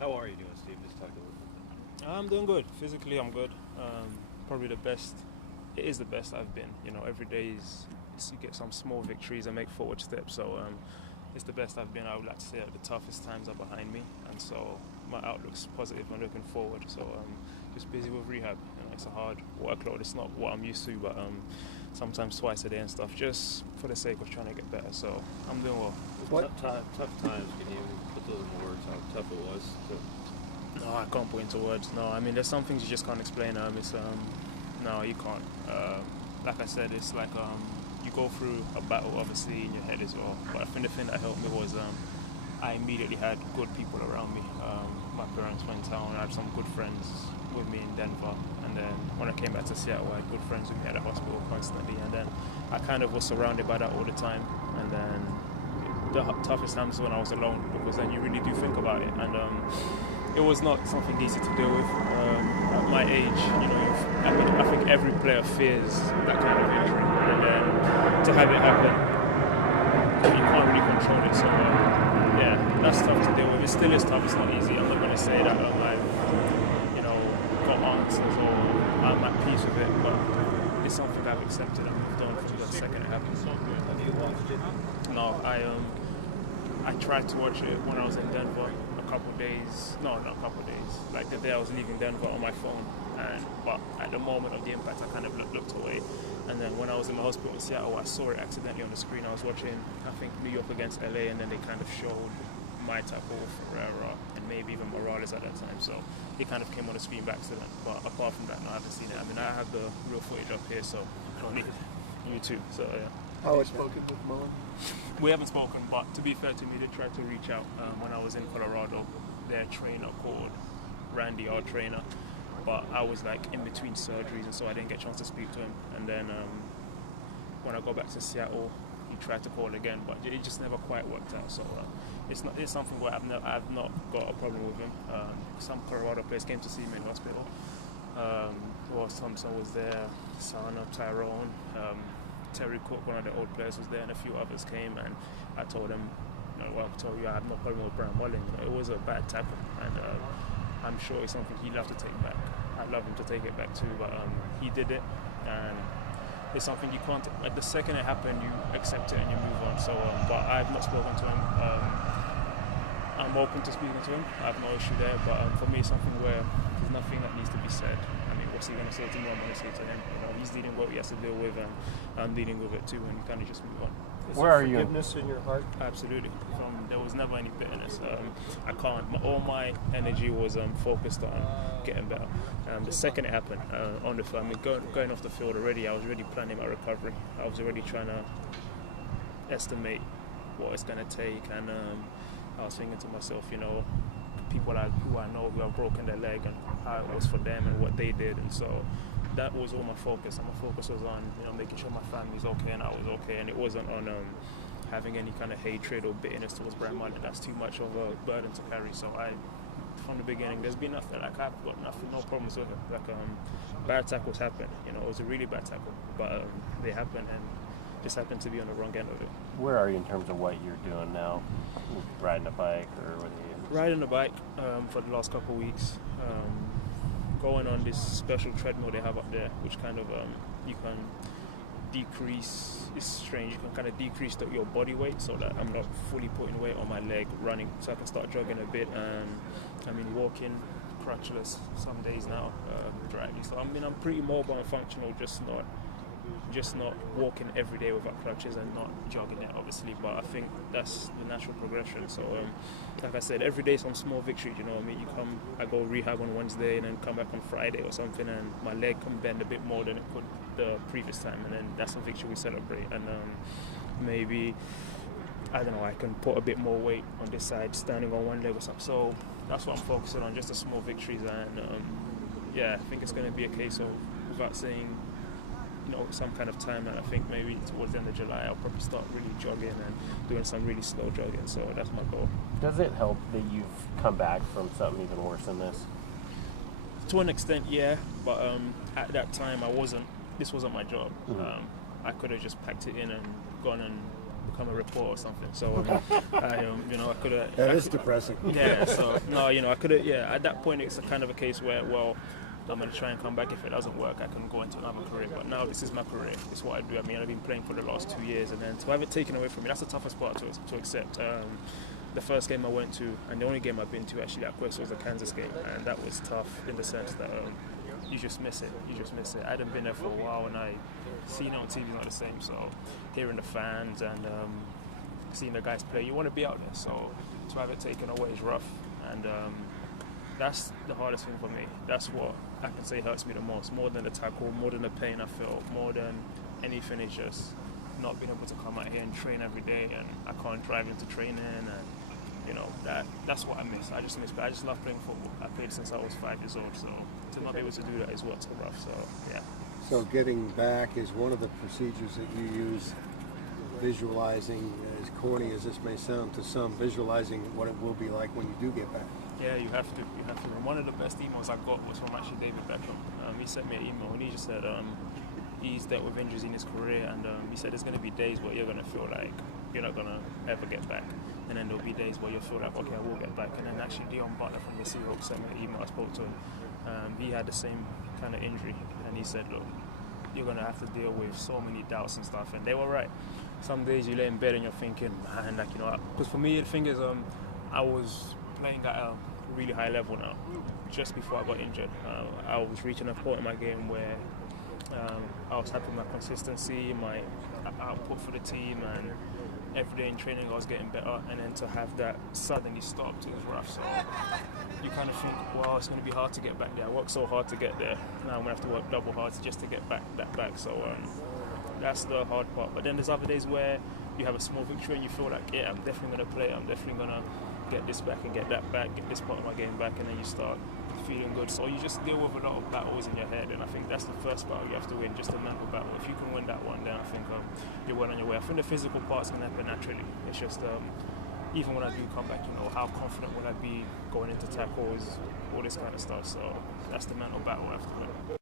How are you doing, Steve? Just talk a little bit. I'm doing good. Physically, I'm good. Probably the best. It is the best I've been. Every day is you get some small victories and make forward steps. So it's the best I've been. I would like to say the toughest times are behind me, and so my outlook's positive. I'm looking forward. So just busy with rehab. It's a hard workload. It's not what I'm used to, but sometimes twice a day and stuff, just for the sake of trying to get better. So I'm doing well. Tough times. Can you put those in words? How tough it was? No, I can't put into words. No, I mean, there's some things you just can't explain. No, you can't. Like I said, it's like you go through a battle, obviously, in your head as well. But I think the thing that helped me was I immediately had good people around me. My parents were in town. I had some good friends with me in Denver. And then when I came back to Seattle, I had good friends with me at the hospital constantly. And then I kind of was surrounded by that all the time. And then the toughest times when I was alone, because then you really do think about it. And it was not something easy to deal with. At my age, I think every player fears that kind of injury, and then to have it happen, you can't really control it. So yeah, that's tough to deal with. It still is tough. It's not easy. I'm not going to say that I've got answers or I'm at peace with it, but it's something I've accepted and moved on from the second it happened. Have you watched it? No, I tried to watch it when I was in Denver. Not a couple days. Like the day I was leaving Denver on my phone, but at the moment of the impact, I kind of looked away. And then when I was in the hospital in Seattle, I saw it accidentally on the screen. I was watching, I think, New York against LA, and then they kind of showed my tackle, Ferreira, and maybe even Morales at that time. So it kind of came on the screen by accident. But apart from that, no, I haven't seen it. I mean, I have the real footage up here, so I don't need YouTube. So yeah. Have you spoken with Mullen? We haven't spoken, but to be fair to me, they tried to reach out when I was in Colorado. Their trainer called Randy, our trainer, but I was like in between surgeries, and so I didn't get a chance to speak to him. And then when I got back to Seattle, he tried to call again, but it just never quite worked out. So it's something where I've not got a problem with him. Some Colorado players came to see me in hospital. Ross Thompson was there, Sana, Tyrone. Terry Cook, one of the old players, was there, and a few others came, and I told them, I told you I have no problem with Brian Mullen. It was a bad tackle, and I'm sure it's something he'd love to take back. I'd love him to take it back too, but he did it, and it's something you can't. Like the second it happened, you accept it and you move on. So, but I've not spoken to him. I'm open to speaking to him. I have no issue there, but for me, it's something where there's nothing that needs to be said. I mean, what's he going to say to me? I'm going to say to him. He's dealing with what he has to deal with, and I'm dealing with it too, and you kind of just move on. Where are you? Forgiveness in your heart? Absolutely. There was never any bitterness. I can't. All my energy was focused on getting better. The second it happened on the field, going off the field already, I was already planning my recovery. I was already trying to estimate what it's going to take, and I was thinking to myself, people who I know who have broken their leg and how it was for them and what they did, and so that was all my focus. And my focus was on making sure my family's okay and I was okay, and it wasn't on having any kind of hatred or bitterness towards Brian Mullen. That's too much of a burden to carry. So from the beginning, there's been nothing. Like I've got nothing, no problems with it. Like bad tackles happen. It was a really bad tackle, but they happen and just happened to be on the wrong end of it. Where are you in terms of what you're doing now? Riding a bike or what are you? Riding a bike for the last couple of weeks. Going on this special treadmill they have up there, which kind of you can decrease. It's strange. You can kind of decrease your body weight so that I'm not fully putting weight on my leg running, so I can start jogging a bit. And walking crutchless some days now, driving. So I'm pretty mobile and functional, just not walking every day without crutches and not jogging it, obviously. But I think that's the natural progression. So, like I said, every day some small victory. I go rehab on Wednesday and then come back on Friday or something, and my leg can bend a bit more than it could the previous time, and then that's a victory we celebrate. And maybe, I don't know, I can put a bit more weight on this side, standing on one leg or something. So that's what I'm focusing on, just the small victories. And I think it's going to be a case of, without saying some kind of time, and I think maybe towards the end of July I'll probably start really jogging and doing some really slow jogging. So that's my goal. Does it help that you've come back from something even worse than this? To an extent, yeah, but at that time this wasn't my job. Mm-hmm. I could have just packed it in and gone and become a reporter or something. So I could have. That is depressing. Yeah. So no, I could have. Yeah. At that point, it's a kind of a case where, well, I'm going to try and come back. If it doesn't work, I can go into another career. But now this is my career. It's what I do. I mean, I've been playing for the last 2 years, and then to have it taken away from me, that's the toughest part to accept. The first game I went to, and the only game I've been to actually at Quest, was the Kansas game, and that was tough in the sense that you just miss it. I hadn't been there for a while, and I seen it on TV is not the same. So hearing the fans and seeing the guys play, you want to be out there. So to have it taken away is rough, and that's the hardest thing for me. That's what I can say hurts me the most, more than the tackle, more than the pain I felt, more than anything. Is just not being able to come out here and train every day, and I can't drive into training, and that's what I miss. I just miss. But I just love playing football. I played since I was 5 years old, so to not be able to do that is what's rough. So yeah. So getting back is one of the procedures that you use. Visualizing, as corny as this may sound to some, visualizing what it will be like when you do get back. Yeah, you have to. And one of the best emails I got was from actually David Beckham. He sent me an email and he just said he's dealt with injuries in his career, and he said there's going to be days where you're going to feel like you're not going to ever get back, and then there'll be days where you'll feel like, okay, I will get back. And then actually Dion Butler from the Seahawks sent me an email. I spoke to him. He had the same kind of injury, and he said, look, you're going to have to deal with so many doubts and stuff, and they were right. Some days you lay in bed and you're thinking, man, because for me the thing is, I was playing at a really high level now. Just before I got injured, I was reaching a point in my game where I was happy with my consistency, my output for the team, and every day in training I was getting better. And then to have that suddenly stopped, it was rough. So you kind of think, wow, it's going to be hard to get back there. I worked so hard to get there. Now I'm going to have to work double hard just to get back. So that's the hard part. But then there's other days where you have a small victory and you feel like, yeah, I'm definitely going to play. I'm definitely going to get this back and get that back, get this part of my game back, and then you start feeling good. So you just deal with a lot of battles in your head, and I think that's the first battle you have to win, just a mental battle. If you can win that one, then I think you're well on your way. I think the physical part's going to happen naturally. It's just even when I do come back, how confident will I be going into tackles, all this kind of stuff. So that's the mental battle I have to win.